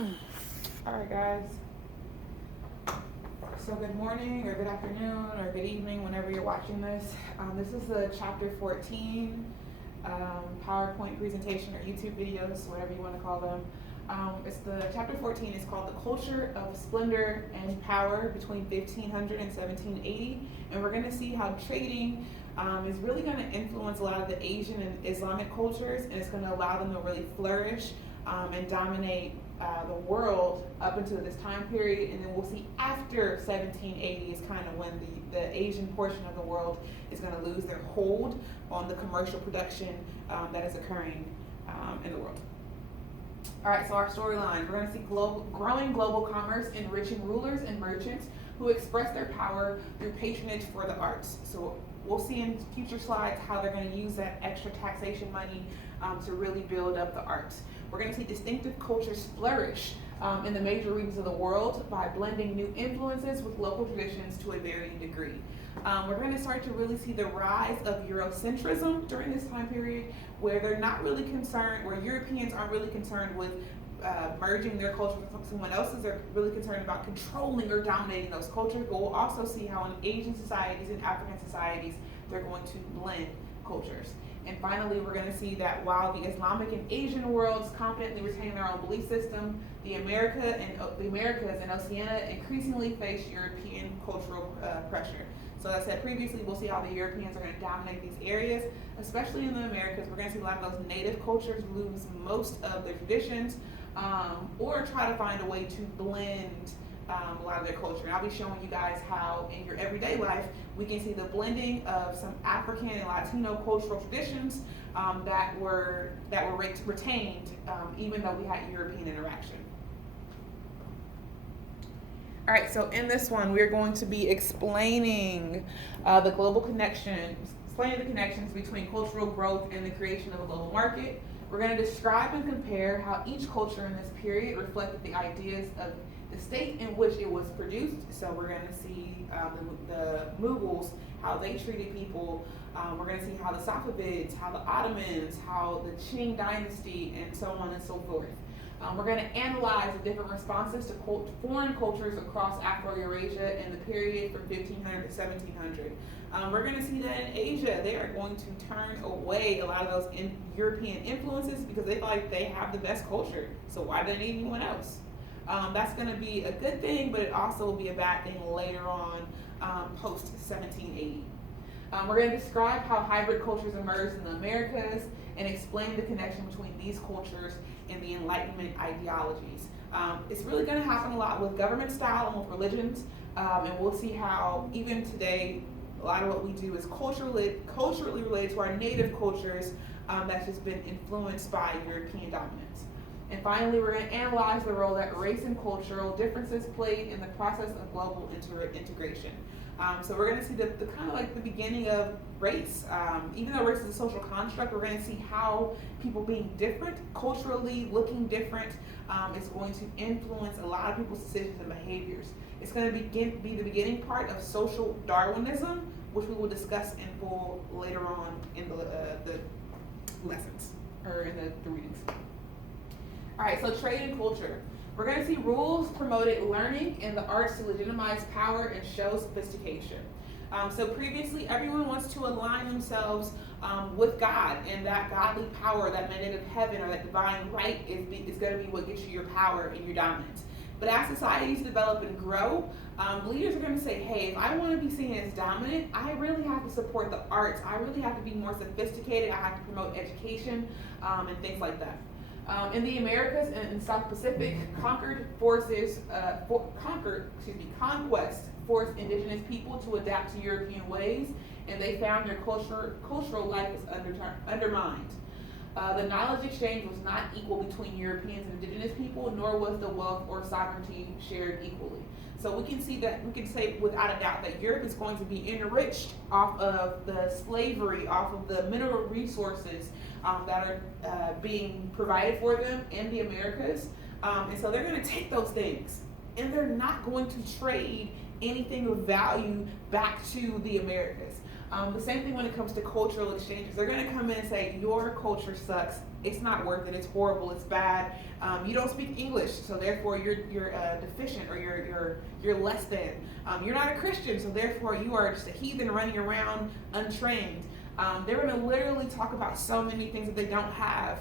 All right, guys. So good morning, or good afternoon, or good evening, whenever you're watching this. This is the chapter 14 PowerPoint presentation or YouTube videos, whatever you want to call them. It's the chapter 14 is called "The Culture of Splendor and Power Between 1500 and 1780," and we're going to see how trading is really going to influence a lot of the Asian and Islamic cultures, and it's going to allow them to really flourish and dominate the world up until this time period. And then we'll see after 1780 is kind of when the Asian portion of the world is going to lose their hold on the commercial production that is occurring in the world. All right, so our storyline, we're going to see growing global commerce enriching rulers and merchants who express their power through patronage for the arts. So we'll see in future slides how they're going to use that extra taxation money to really build up the arts. We're going to see distinctive cultures flourish in the major regions of the world by blending new influences with local traditions to a varying degree. We're going to start to really see the rise of Eurocentrism during this time period, where they're not really concerned, where Europeans aren't really concerned with merging their culture with someone else's. They're really concerned about controlling or dominating those cultures. But we'll also see how in Asian societies and African societies, they're going to blend cultures. And finally, we're going to see that while the Islamic and Asian worlds confidently retain their own belief system, the Americas and Oceania increasingly face European cultural pressure. So as I said previously, we'll see how the Europeans are going to dominate these areas, especially in the Americas. We're going to see a lot of those native cultures lose most of their traditions or try to find a way to blend a lot of their culture. And I'll be showing you guys how in your everyday life we can see the blending of some African and Latino cultural traditions that were retained even though we had European interaction. All right, so in this one, we're going to be explaining the global connections, explaining the connections between cultural growth and the creation of a global market. We're going to describe and compare how each culture in this period reflected the ideas of the state in which it was produced. So we're going to see the Mughals, how they treated people. We're going to see how the Safavids, how the Ottomans, how the Qing dynasty, and so on and so forth. We're going to analyze the different responses to foreign cultures across Afro-Eurasia in the period from 1500 to 1700. We're going to see that in Asia, they are going to turn away a lot of those European influences because they feel like they have the best culture. So why do they need anyone else? That's going to be a good thing, but it also will be a bad thing later on post 1780. We're going to describe how hybrid cultures emerged in the Americas and explain the connection between these cultures and the Enlightenment ideologies. It's really going to happen a lot with government style and with religions, and we'll see how even today a lot of what we do is culturally related to our native cultures that's just been influenced by European dominance. And finally, we're going to analyze the role that race and cultural differences played in the process of global integration. So we're going to see the kind of like the beginning of race. Even though race is a social construct, we're going to see how people being different, culturally looking different, is going to influence a lot of people's decisions and behaviors. It's going to be the beginning part of social Darwinism, which we will discuss in full later on in the lessons, or in the readings. All right, so trade and culture. We're going to see rules promoted learning and the arts to legitimize power and show sophistication. So previously, everyone wants to align themselves with God, and that godly power, that mandate of heaven or that divine right is going to be what gets you your power and your dominance. But as societies develop and grow, leaders are going to say, hey, if I want to be seen as dominant, I really have to support the arts. I really have to be more sophisticated. I have to promote education and things like that. In the Americas and in South Pacific, conquest forced forced indigenous people to adapt to European ways, and they found their cultural life was undermined. The knowledge exchange was not equal between Europeans and indigenous people, nor was the wealth or sovereignty shared equally. So we can say without a doubt that Europe is going to be enriched off of the slavery, off of the mineral resources that are being provided for them in the Americas. And so they're going to take those things and they're not going to trade anything of value back to the Americas. The same thing when it comes to cultural exchanges. They're going to come in and say, your culture sucks. It's not worth it. It's horrible. It's bad. You don't speak English, so therefore you're deficient, or you're less than. You're not a Christian, so therefore you are just a heathen running around untrained. They're going to literally talk about so many things that they don't have,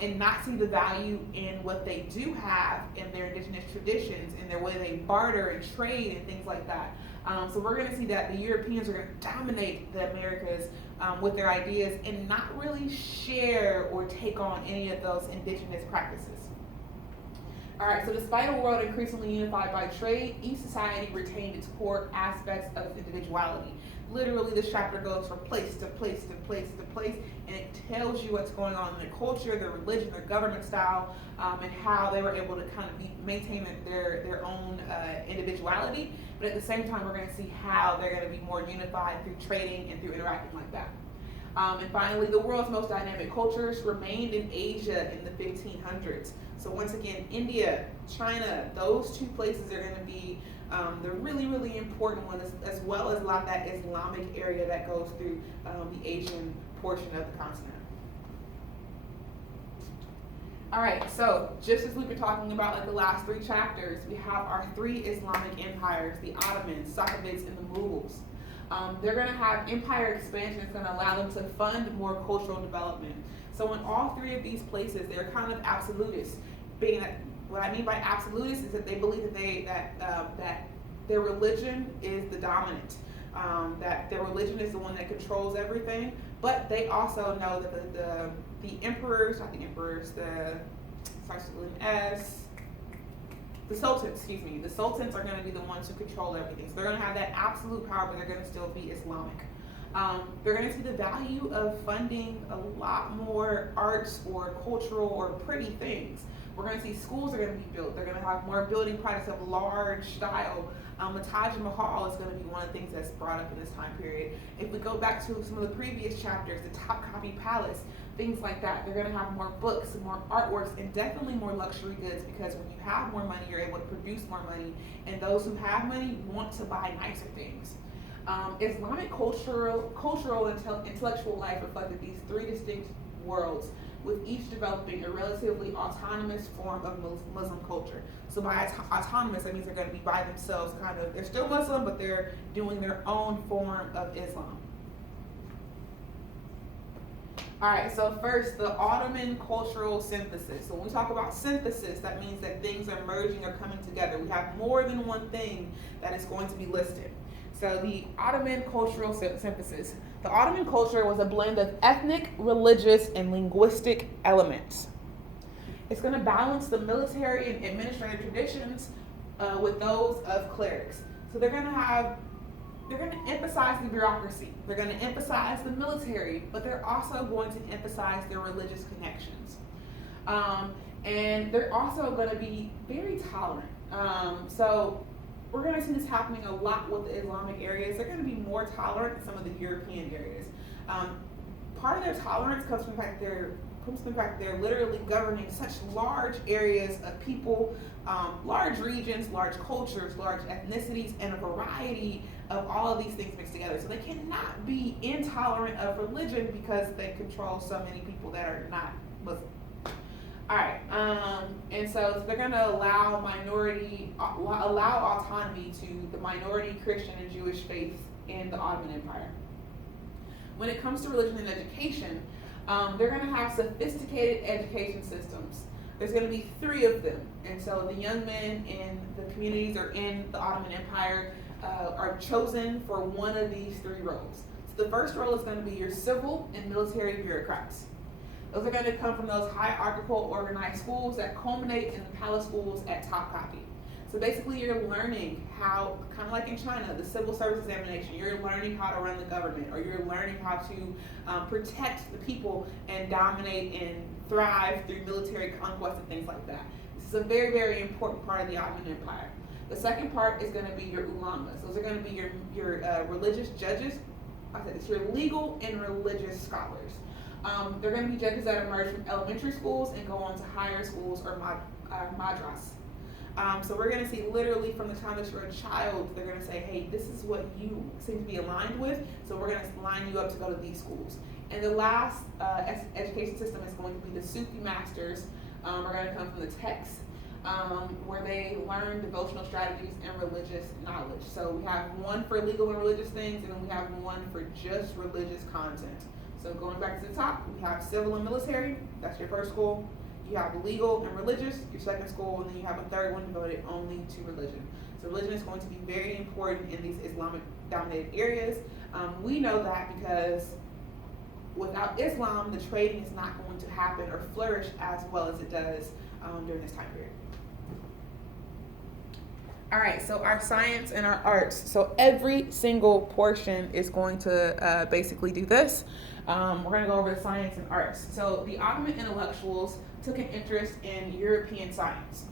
and not see the value in what they do have in their indigenous traditions, in their way they barter and trade and things like that. So we're going to see that the Europeans are going to dominate the Americas with their ideas and not really share or take on any of those indigenous practices. All right, so despite a world increasingly unified by trade, each society retained its core aspects of individuality. Literally, this chapter goes from place to place to place to place, and it tells you what's going on in their culture, their religion, their government style, and how they were able to kind of maintain their own individuality. But at the same time, we're going to see how they're going to be more unified through trading and through interacting like that. And finally, the world's most dynamic cultures remained in Asia in the 1500s. So once again, India, China, those two places are going to be the really, really important ones, as well as a lot of that Islamic area that goes through the Asian portion of the continent. All right, so just as we've been talking about like the last three chapters, we have our three Islamic empires, the Ottomans, Safavids, and the Mughals. They're going to have empire expansion that's going to allow them to fund more cultural development. So in all three of these places, they're kind of absolutists. Being that, what I mean by absolutists is that they believe that their religion is the dominant, that their religion is the one that controls everything. But they also know that the emperors, not the emperors, starts with an S. The sultans, the sultans are going to be the ones who control everything. So they're going to have that absolute power, but they're going to still be Islamic. They're going to see the value of funding a lot more arts or cultural or pretty things. We're going to see schools are going to be built. They're going to have more building projects of large style. The Taj Mahal is going to be one of the things that's brought up in this time period. If we go back to some of the previous chapters, the Topkapi Palace, things like that, they're going to have more books, more artworks, and definitely more luxury goods, because when you have more money, you're able to produce more money, and those who have money want to buy nicer things. Islamic cultural intellectual life reflected these three distinct worlds, with each developing a relatively autonomous form of Muslim culture. So by autonomous, that means they're going to be by themselves, kind of. They're still Muslim, but they're doing their own form of Islam. All right, so first, the Ottoman cultural synthesis. So when we talk about synthesis, that means that things are merging or coming together. We have more than one thing that is going to be listed. So the Ottoman cultural synthesis. The Ottoman culture was a blend of ethnic, religious, and linguistic elements. It's going to balance the military and administrative traditions with those of clerics. So they're going to emphasize the bureaucracy. They're going to emphasize the military, but they're also going to emphasize their religious connections. And they're also going to be very tolerant. So we're going to see this happening a lot with the Islamic areas. They're going to be more tolerant than some of the European areas. Part of their tolerance comes from the fact they're literally governing such large areas of people, large regions, large cultures, large ethnicities, and a variety of all of these things mixed together. So they cannot be intolerant of religion because they control so many people that are not Muslim. All right, and so they're going to allow autonomy to the minority Christian and Jewish faiths in the Ottoman Empire. When it comes to religion and education, they're going to have sophisticated education systems. There's going to be three of them, and so the young men in the communities or in the Ottoman Empire are chosen for one of these three roles. So the first role is going to be your civil and military bureaucrats. Those are going to come from those hierarchical organized schools that culminate in the palace schools at Topkapi. So basically you're learning how, kind of like in China, the civil service examination, you're learning how to run the government, or you're learning how to protect the people and dominate and thrive through military conquest and things like that. This is a very, very important part of the Ottoman Empire. The second part is going to be your ulamas. Those are going to be your religious judges. I said it's your legal and religious scholars. They're going to be judges that emerge from elementary schools and go on to higher schools or madras. So we're going to see literally from the time that you're a child, they're going to say, hey, this is what you seem to be aligned with, so we're going to line you up to go to these schools. And the last education system is going to be the Sufi masters, are going to come from the text, where they learn devotional strategies and religious knowledge. So we have one for legal and religious things, and then we have one for just religious content. So going back to the top, we have civil and military, that's your first school. You have legal and religious, your second school, and then you have a third one devoted only to religion. So religion is going to be very important in these Islamic dominated areas. We know that because without Islam, the trading is not going to happen or flourish as well as it does during this time period. All right, so our science and our arts. So every single portion is going to basically do this. We're going to go over the science and arts. So the Ottoman intellectuals took an interest in European science.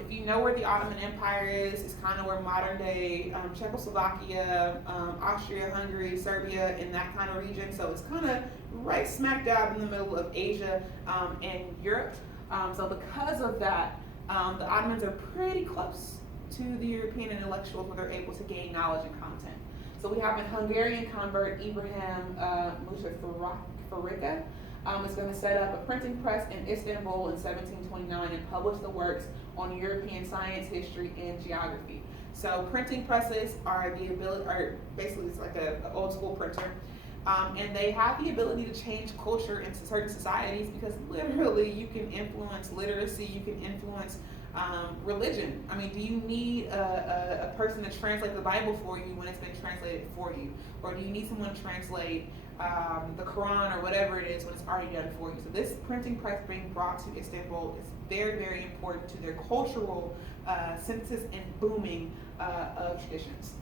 If you know where the Ottoman Empire is, it's kind of where modern day Czechoslovakia, Austria, Hungary, Serbia, in that kind of region. So it's kind of right smack dab in the middle of Asia and Europe. So because of that, the Ottomans are pretty close to the European intellectuals where they're able to gain knowledge and content. So we have a Hungarian convert, Ibrahim Musafarika, is going to set up a printing press in Istanbul in 1729 and publish the works on European science, history, and geography. So printing presses are basically it's like an old school printer. And they have the ability to change culture in certain societies because literally you can influence literacy, you can influence religion. I mean, do you need a person to translate the Bible for you when it's been translated for you? Or do you need someone to translate the Quran or whatever it is when it's already done for you? So this printing press being brought to Istanbul is very, very important to their cultural synthesis and booming of traditions.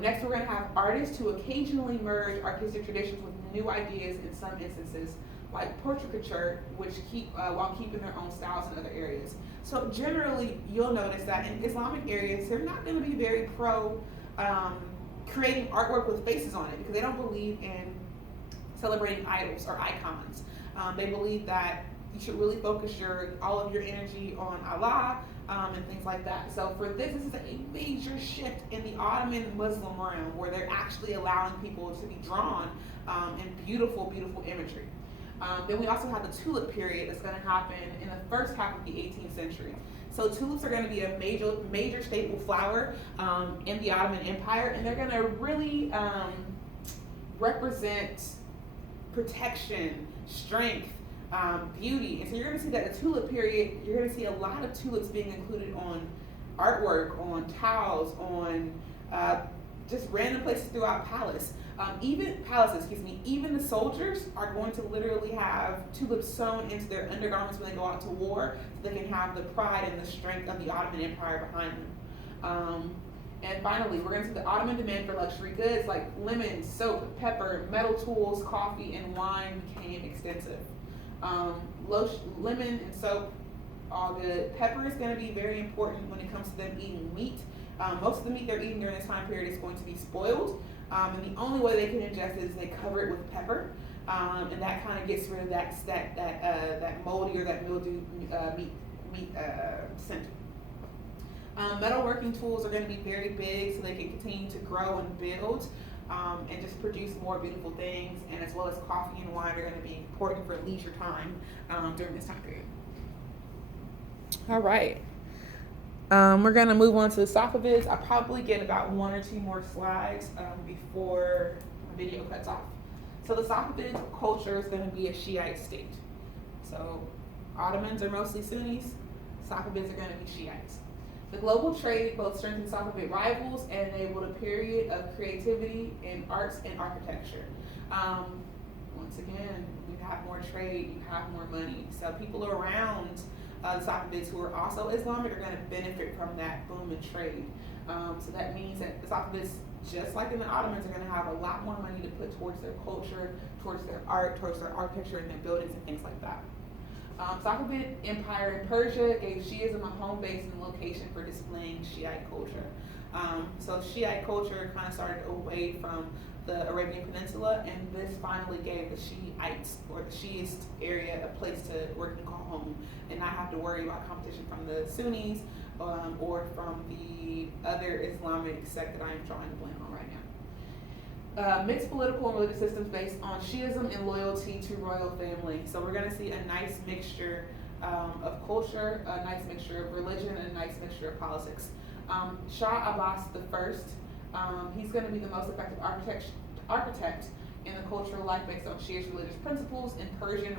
Next, we're going to have artists who occasionally merge artistic traditions with new ideas in some instances, like portraiture, which while keeping their own styles in other areas. So generally, you'll notice that in Islamic areas, they're not going to be very pro creating artwork with faces on it because they don't believe in celebrating idols or icons. They believe that you should really focus all of your energy on Allah and things like that. So for this is a major shift in the Ottoman Muslim realm where they're actually allowing people to be drawn in beautiful, beautiful imagery. Then we also have the tulip period that's going to happen in the first half of the 18th century. So tulips are going to be a major staple flower in the Ottoman Empire, and they're going to really represent protection, strength, beauty. And so you're going to see that the tulip period, you're going to see a lot of tulips being included on artwork, on tiles, on just random places throughout even the soldiers are going to literally have tulips sewn into their undergarments when they go out to war, so they can have the pride and the strength of the Ottoman Empire behind them. And finally, we're going to see the Ottoman demand for luxury goods like lemons, soap, pepper, metal tools, coffee, and wine became extensive. Lemon and soap, all good. Pepper is going to be very important when it comes to them eating meat. Most of the meat they're eating during this time period is going to be spoiled. And the only way they can ingest it is they cover it with pepper, and that kind of gets rid of that moldy or that mildew meat scent. Metalworking tools are going to be very big, so they can continue to grow and build, and just produce more beautiful things. And as well as coffee and wine are going to be important for leisure time during this time period. All right. We're going to move on to the Safavids. I'll probably get about one or two more slides before the video cuts off. So the Safavid culture is going to be a Shiite state. So Ottomans are mostly Sunnis. Safavids are going to be Shiites. The global trade both strengthened Safavid rivals and enabled a period of creativity in arts and architecture. Once again, you have more trade, you have more money. So people around the Safavids who are also Islamic are going to benefit from that boom in trade. So that means that the Safavids, just like in the Ottomans, are going to have a lot more money to put towards their culture, towards their art, towards their architecture and their buildings and things like that. Safavid Empire in Persia gave Shiism a home base and location for displaying Shiite culture. So Shiite culture kind of started away from the Arabian Peninsula, and this finally gave the Shiites or the Shiist area a place where you can call home and not have to worry about competition from the Sunnis or from the other Islamic sect that I am drawing a blank on right now. Mixed political and religious systems based on Shiism and loyalty to royal family. So we're going to see a nice mixture of culture, a nice mixture of religion, and a nice mixture of politics. Shah Abbas the First, he's going to be the most effective architect in the cultural life based on Shia's religious principles and Persian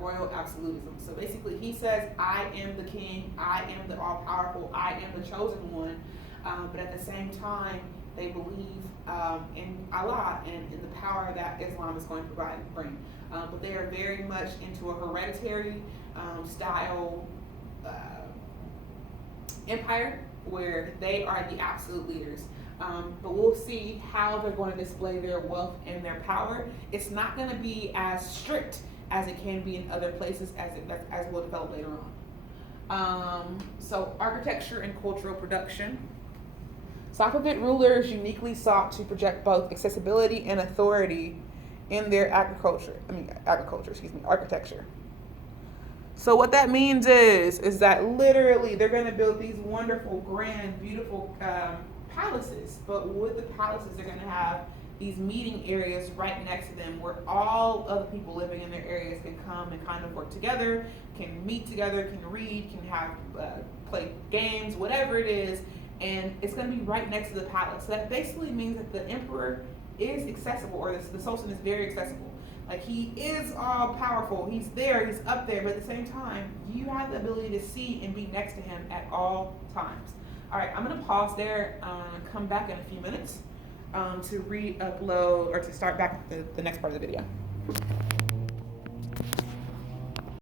royal absolutism. So basically, he says, "I am the king, I am the all-powerful, I am the chosen one," but at the same time, they believe in Allah and in the power that Islam is going to provide and bring. But they are very much into a hereditary style empire where they are the absolute leaders. But we'll see how they're going to display their wealth and their power. It's not going to be as strict as it can be in other places, as we'll develop later on. So architecture and cultural production. Safavid rulers uniquely sought to project both accessibility and authority in their architecture. So what that means is that literally they're going to build these wonderful, grand, beautiful palaces. But with the palaces, they're going to have these meeting areas right next to them where all of the people living in their areas can come and kind of work together, can meet together, can read, can have play games, whatever it is. And it's going to be right next to the palace. So that basically means that the emperor is accessible, or the sultan is very accessible. Like, he is all powerful. He's there, he's up there, but at the same time, you have the ability to see and be next to him at all times. All right, I'm going to pause there and come back in a few minutes to re-upload or to start back the next part of the video.